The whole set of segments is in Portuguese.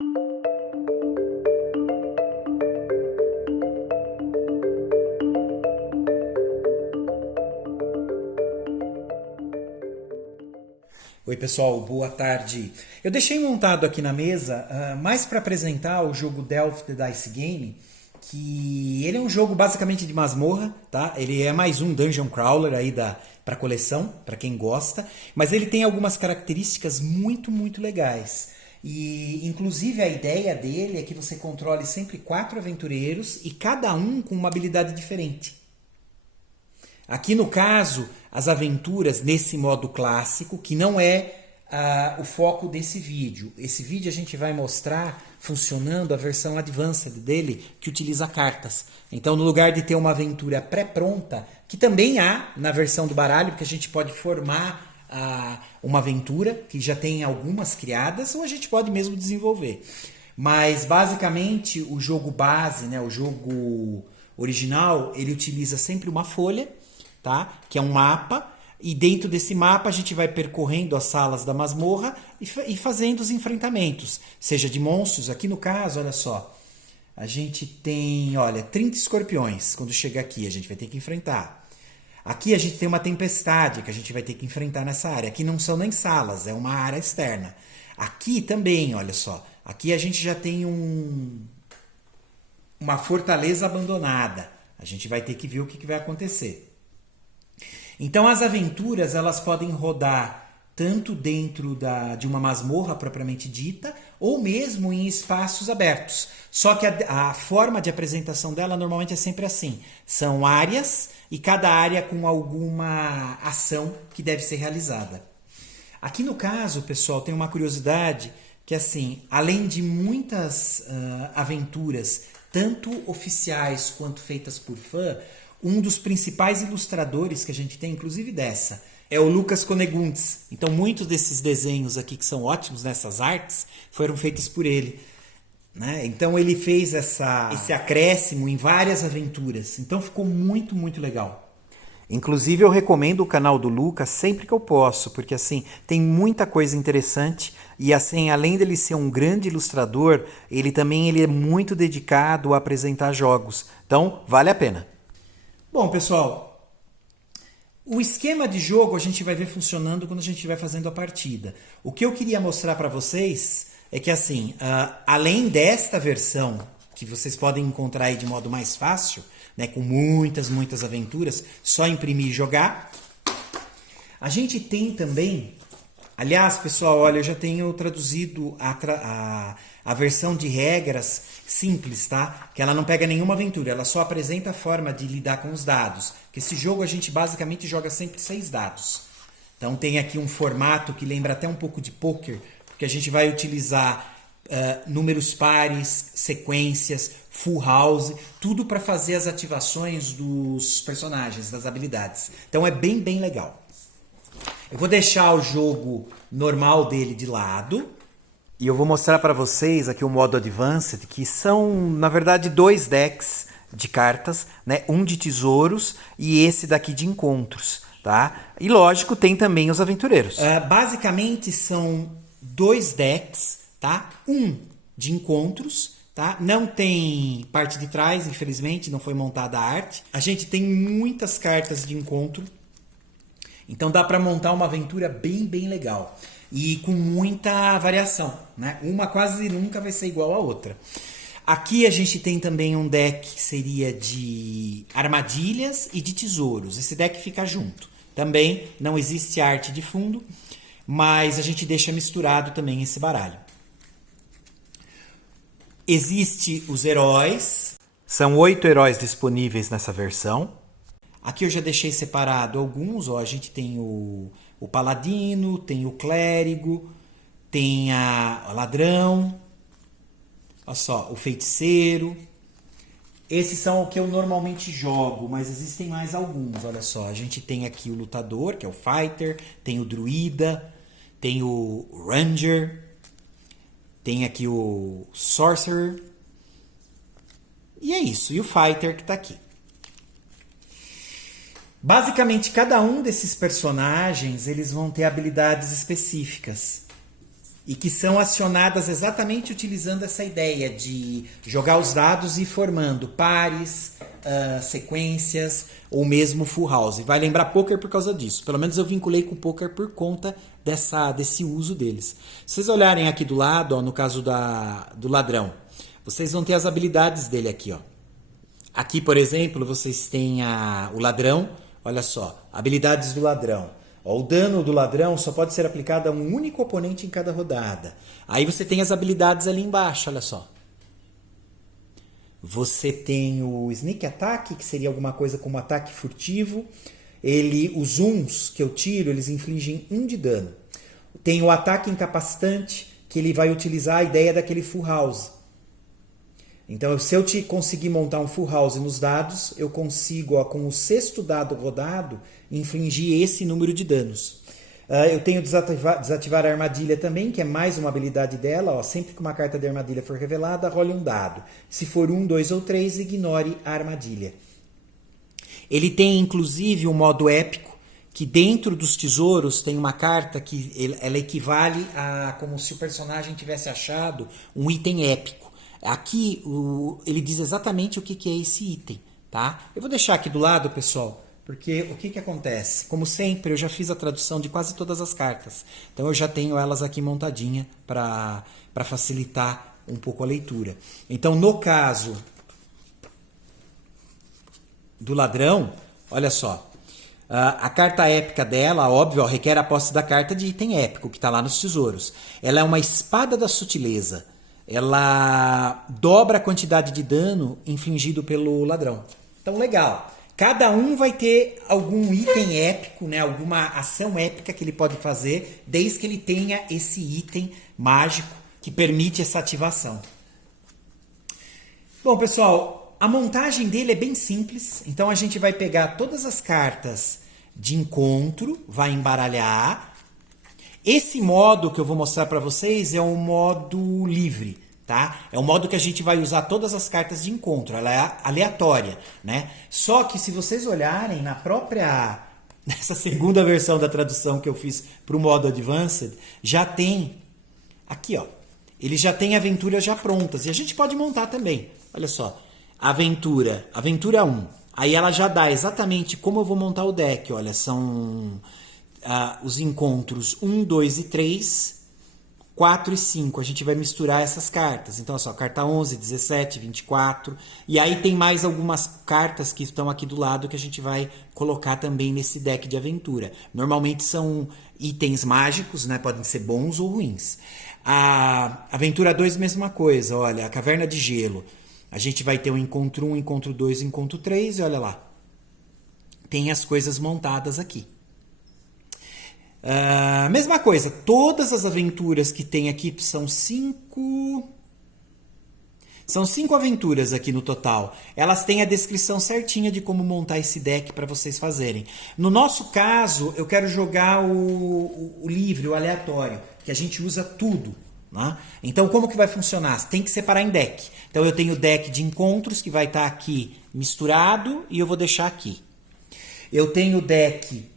Oi pessoal, boa tarde. Eu deixei montado aqui na mesa mais para apresentar o jogo Delphi The Dice Game, que ele é um jogo basicamente de masmorra, tá? Ele é mais um dungeon crawler aí para coleção, para quem gosta, mas ele tem algumas características muito legais. E inclusive a ideia dele é que você controle sempre 4 aventureiros e cada um com uma habilidade diferente. Aqui no caso, as aventuras nesse modo clássico, que não é o foco desse vídeo. Esse vídeo a gente vai mostrar funcionando a versão Advanced dele, que utiliza cartas. Então, no lugar de ter uma aventura pré-pronta, que também há na versão do baralho, porque a gente pode formar uma aventura, que já tem algumas criadas, ou a gente pode mesmo desenvolver. Mas, basicamente, o jogo base, né, o jogo original, ele utiliza sempre uma folha, tá? Que é um mapa, e dentro desse mapa a gente vai percorrendo as salas da masmorra e fazendo os enfrentamentos, seja de monstros. Aqui no caso, olha só, a gente tem, olha, 30 escorpiões. Quando chegar aqui a gente vai ter que enfrentar. Aqui a gente tem uma tempestade que a gente vai ter que enfrentar nessa área. Aqui não são nem salas, é uma área externa. Aqui também, olha só, aqui a gente já tem uma fortaleza abandonada. A gente vai ter que ver o que vai acontecer. Então as aventuras elas podem rodar tanto dentro de uma masmorra propriamente dita, ou mesmo em espaços abertos. Só que a forma de apresentação dela normalmente é sempre assim. São áreas e cada área com alguma ação que deve ser realizada. Aqui no caso, pessoal, tem uma curiosidade que assim, além de muitas aventuras, tanto oficiais quanto feitas por fã, um dos principais ilustradores que a gente tem, inclusive dessa, é o Lucas Conegundes. Então, muitos desses desenhos aqui, que são ótimos nessas artes, foram feitos por ele. Né? Então, ele fez esse acréscimo em várias aventuras. Então, ficou muito legal. Inclusive, eu recomendo o canal do Lucas sempre que eu posso, porque assim, tem muita coisa interessante. E assim, além dele ser um grande ilustrador, ele é muito dedicado a apresentar jogos. Então, vale a pena. Bom, pessoal, o esquema de jogo a gente vai ver funcionando quando a gente estiver fazendo a partida. O que eu queria mostrar para vocês é que, assim, além desta versão, que vocês podem encontrar aí de modo mais fácil, né, com muitas aventuras, só imprimir e jogar, a gente tem também... Aliás, pessoal, olha, eu já tenho traduzido a versão de regras simples, tá? Que ela não pega nenhuma aventura, ela só apresenta a forma de lidar com os dados. Que esse jogo a gente basicamente joga sempre 6 dados. Então tem aqui um formato que lembra até um pouco de poker, porque a gente vai utilizar números pares, sequências, full house, tudo para fazer as ativações dos personagens, das habilidades. Então é bem legal. Eu vou deixar o jogo normal dele de lado. E eu vou mostrar para vocês aqui o modo Advanced, que são, na verdade, 2 decks de cartas, né? Um de tesouros e esse daqui de encontros, tá? E lógico, tem também os aventureiros. Basicamente são 2 decks, tá? Um de encontros, tá? Não tem parte de trás, infelizmente, não foi montada a arte. A gente tem muitas cartas de encontro. Então dá para montar uma aventura bem legal. E com muita variação, né? Uma quase nunca vai ser igual à outra. Aqui a gente tem também um deck que seria de armadilhas e de tesouros. Esse deck fica junto. Também não existe arte de fundo, mas a gente deixa misturado também esse baralho. Existe os heróis. São 8 heróis disponíveis nessa versão. Aqui eu já deixei separado alguns, ó, a gente tem o paladino, tem o clérigo, tem o ladrão, olha só, o feiticeiro. Esses são o que eu normalmente jogo, mas existem mais alguns, olha só. A gente tem aqui o lutador, que é o fighter, tem o druida, tem o ranger, tem aqui o sorcerer, e é isso, e o fighter que está aqui. Basicamente, cada um desses personagens eles vão ter habilidades específicas. e que são acionadas exatamente utilizando essa ideia de jogar os dados e formando pares, sequências ou mesmo full house. Vai lembrar poker por causa disso. Pelo menos eu vinculei com o poker por conta desse uso deles. Se vocês olharem aqui do lado, ó, no caso do ladrão, vocês vão ter as habilidades dele aqui. Ó. Aqui, por exemplo, vocês têm o ladrão. Olha só, habilidades do ladrão. Ó, o dano do ladrão só pode ser aplicado a um único oponente em cada rodada. Aí você tem as habilidades ali embaixo, olha só. Você tem o Sneak Attack, que seria alguma coisa como ataque furtivo. Os uns que eu tiro, eles infligem 1 de dano. Tem o ataque incapacitante, que ele vai utilizar a ideia daquele full house. Então, se eu conseguir montar um full house nos dados, eu consigo, ó, com o 6º dado rodado, infligir esse número de danos. Eu tenho desativar a armadilha também, que é mais uma habilidade dela. Ó, sempre que uma carta de armadilha for revelada, role um dado. Se for 1, 2 ou 3, ignore a armadilha. Ele tem, inclusive, um modo épico, que dentro dos tesouros tem uma carta que ela equivale a como se o personagem tivesse achado um item épico. Aqui ele diz exatamente o que é esse item. Tá? Eu vou deixar aqui do lado, pessoal, porque o que acontece? Como sempre, eu já fiz a tradução de quase todas as cartas. Então eu já tenho elas aqui montadinha para facilitar um pouco a leitura. Então, no caso do ladrão, olha só. A carta épica dela, óbvio, ó, requer a posse da carta de item épico, que está lá nos tesouros. Ela é uma espada da sutileza. Ela dobra a quantidade de dano infligido pelo ladrão. Então, legal. Cada um vai ter algum item épico, né? Alguma ação épica que ele pode fazer, desde que ele tenha esse item mágico que permite essa ativação. Bom, pessoal, a montagem dele é bem simples. Então a gente vai pegar todas as cartas de encontro, vai embaralhar. Esse modo que eu vou mostrar para vocês é um modo livre. Tá? É o modo que a gente vai usar todas as cartas de encontro, ela é aleatória, né? Só que se vocês olharem nessa segunda versão da tradução que eu fiz para o modo Advanced, já tem aqui, ó, ele já tem aventuras já prontas e a gente pode montar também. Olha só, aventura 1. Aí ela já dá exatamente como eu vou montar o deck. Olha, são os encontros 1, 2 e 3. 4 e 5, a gente vai misturar essas cartas. Então, olha só, carta 11, 17, 24. E aí tem mais algumas cartas que estão aqui do lado que a gente vai colocar também nesse deck de aventura. Normalmente são itens mágicos, né? Podem ser bons ou ruins. A aventura 2, mesma coisa. Olha, a caverna de gelo. A gente vai ter o encontro 1, encontro 2, encontro 3. E olha lá. Tem as coisas montadas aqui. Mesma coisa, todas as aventuras que tem aqui são 5 aventuras aqui no total. Elas têm a descrição certinha de como montar esse deck para vocês fazerem. No nosso caso, eu quero jogar o livre, o aleatório, que a gente usa tudo. Né? Então, como que vai funcionar? Tem que separar em deck. Então, eu tenho o deck de encontros que vai estar aqui misturado e eu vou deixar aqui. Eu tenho o deck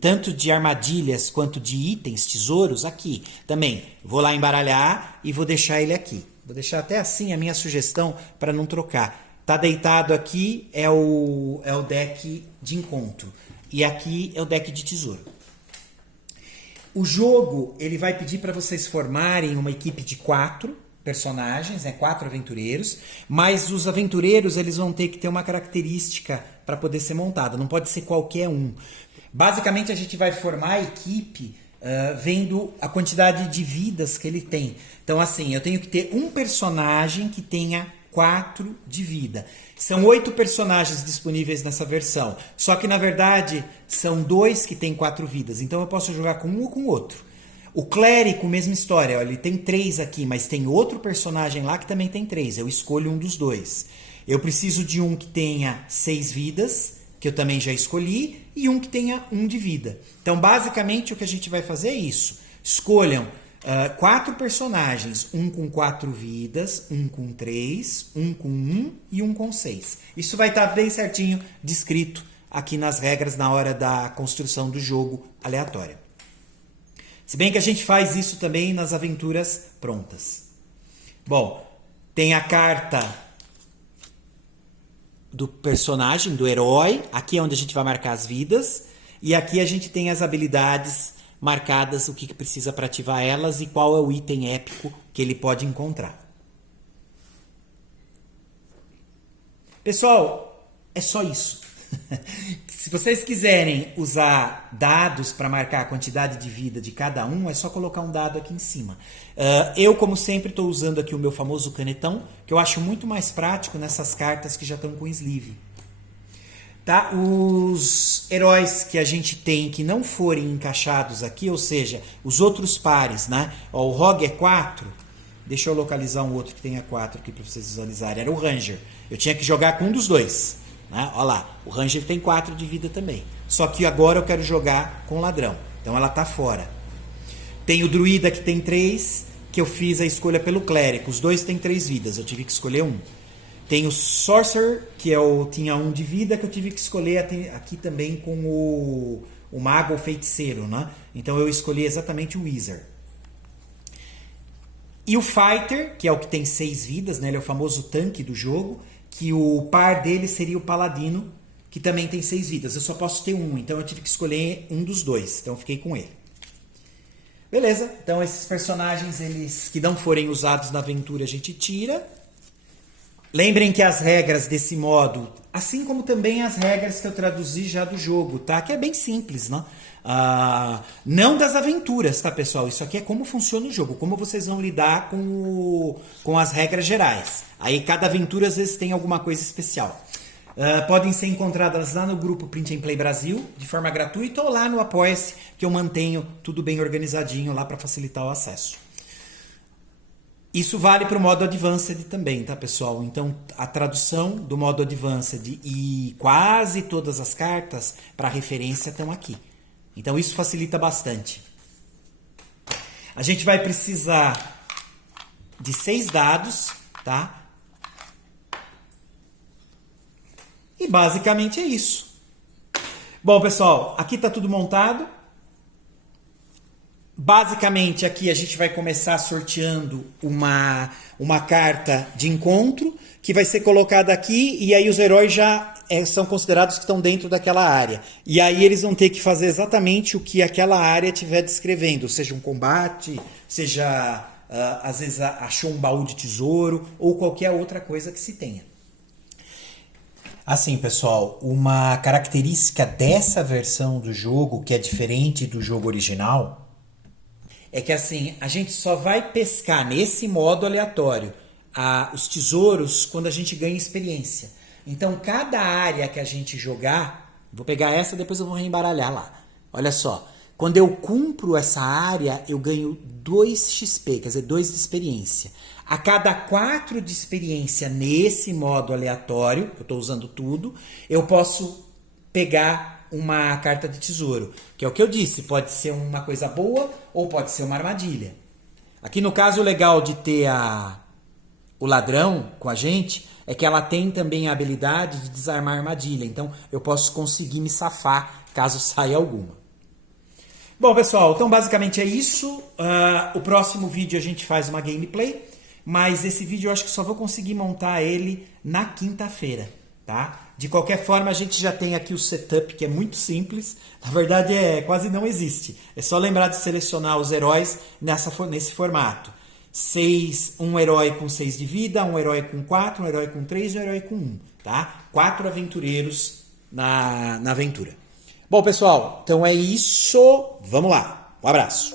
tanto de armadilhas quanto de itens, tesouros, aqui. Também vou lá embaralhar e vou deixar ele aqui. Vou deixar até assim a minha sugestão para não trocar. Tá deitado aqui é o deck de encontro. E aqui é o deck de tesouro. O jogo ele vai pedir para vocês formarem uma equipe de 4 personagens, né, 4 aventureiros, mas os aventureiros eles vão ter que ter uma característica para poder ser montada, não pode ser qualquer um. Basicamente a gente vai formar a equipe vendo a quantidade de vidas que ele tem. Então assim, eu tenho que ter um personagem que tenha 4 de vida. São 8 personagens disponíveis nessa versão, só que na verdade são 2 que têm 4 vidas, então eu posso jogar com um ou com o outro. O clérigo, mesma história, ó, ele tem 3 aqui, mas tem outro personagem lá que também tem 3. Eu escolho um dos 2. Eu preciso de um que tenha 6 vidas, que eu também já escolhi, e um que tenha 1 de vida. Então, basicamente, o que a gente vai fazer é isso. Escolham 4 personagens, um com 4 vidas, um com 3, um com 1 e um com 6. Isso vai estar bem certinho descrito aqui nas regras na hora da construção do jogo aleatório. Se bem que a gente faz isso também nas aventuras prontas. Bom, tem a carta do personagem, do herói. Aqui é onde a gente vai marcar as vidas. E aqui a gente tem as habilidades marcadas, o que precisa para ativar elas e qual é o item épico que ele pode encontrar. Pessoal, é só isso. Se vocês quiserem usar dados para marcar a quantidade de vida de cada um, é só colocar um dado aqui em cima. Eu, como sempre, estou usando aqui o meu famoso canetão, que eu acho muito mais prático nessas cartas que já estão com sleeve. Tá? Os heróis que a gente tem que não forem encaixados aqui, ou seja, os outros pares, né? Ó, o Rogue é 4. Deixa eu localizar um outro que tenha 4 aqui para vocês visualizarem. Era o Ranger. Eu tinha que jogar com um dos dois. Né? Olha lá, o Ranger tem 4 de vida também. Só que agora eu quero jogar com o Ladrão. Então ela tá fora. Tem o Druida que tem 3, que eu fiz a escolha pelo Clérigo. Os dois têm 3 vidas, eu tive que escolher um. Tem o Sorcerer, que tinha 1 de vida, que eu tive que escolher aqui também com o Mago ou Feiticeiro. Né? Então eu escolhi exatamente o Wizard. E o Fighter, que é o que tem 6 vidas, né? Ele é o famoso tanque do jogo, que o par dele seria o Paladino, que também tem 6 vidas. Eu só posso ter um, então eu tive que escolher um dos dois. Então eu fiquei com ele. Beleza, então esses personagens, eles que não forem usados na aventura, a gente tira. Lembrem que as regras desse modo, assim como também as regras que eu traduzi já do jogo, tá? Que é bem simples, né? Não das aventuras, tá, pessoal? Isso aqui é como funciona o jogo, como vocês vão lidar com as regras gerais. Aí cada aventura às vezes tem alguma coisa especial. Podem ser encontradas lá no grupo Print and Play Brasil, de forma gratuita, ou lá no Apoia-se, que eu mantenho tudo bem organizadinho lá para facilitar o acesso. Isso vale para o modo Advanced também, tá, pessoal? Então, a tradução do modo Advanced e quase todas as cartas para referência estão aqui. Então, isso facilita bastante. A gente vai precisar de 6 dados, tá? E basicamente é isso. Bom, pessoal, aqui está tudo montado. Basicamente, aqui a gente vai começar sorteando uma carta de encontro que vai ser colocada aqui e aí os heróis já são considerados que estão dentro daquela área. E aí eles vão ter que fazer exatamente o que aquela área estiver descrevendo, seja um combate, seja às vezes achou um baú de tesouro ou qualquer outra coisa que se tenha. Assim, pessoal, uma característica dessa versão do jogo que é diferente do jogo original é que assim, a gente só vai pescar nesse modo aleatório os tesouros quando a gente ganha experiência. Então, cada área que a gente jogar, vou pegar essa, depois eu vou reembaralhar lá. Olha só, quando eu cumpro essa área, eu ganho 2 XP, quer dizer, 2 de experiência. A cada 4 de experiência nesse modo aleatório, eu estou usando tudo, eu posso pegar uma carta de tesouro, que é o que eu disse, pode ser uma coisa boa ou pode ser uma armadilha. Aqui no caso, o legal de ter o ladrão com a gente é que ela tem também a habilidade de desarmar armadilha, então eu posso conseguir me safar caso saia alguma. Bom, pessoal, então basicamente é isso. O próximo vídeo a gente faz uma gameplay, mas esse vídeo eu acho que só vou conseguir montar ele na quinta-feira, tá? De qualquer forma, a gente já tem aqui o setup, que é muito simples. Na verdade, quase não existe. É só lembrar de selecionar os heróis nesse formato. Um herói com 6 de vida, um herói com 4, um herói com 3 e um herói com 1. Tá? 4 aventureiros na aventura. Bom, pessoal, então é isso. Vamos lá. Um abraço.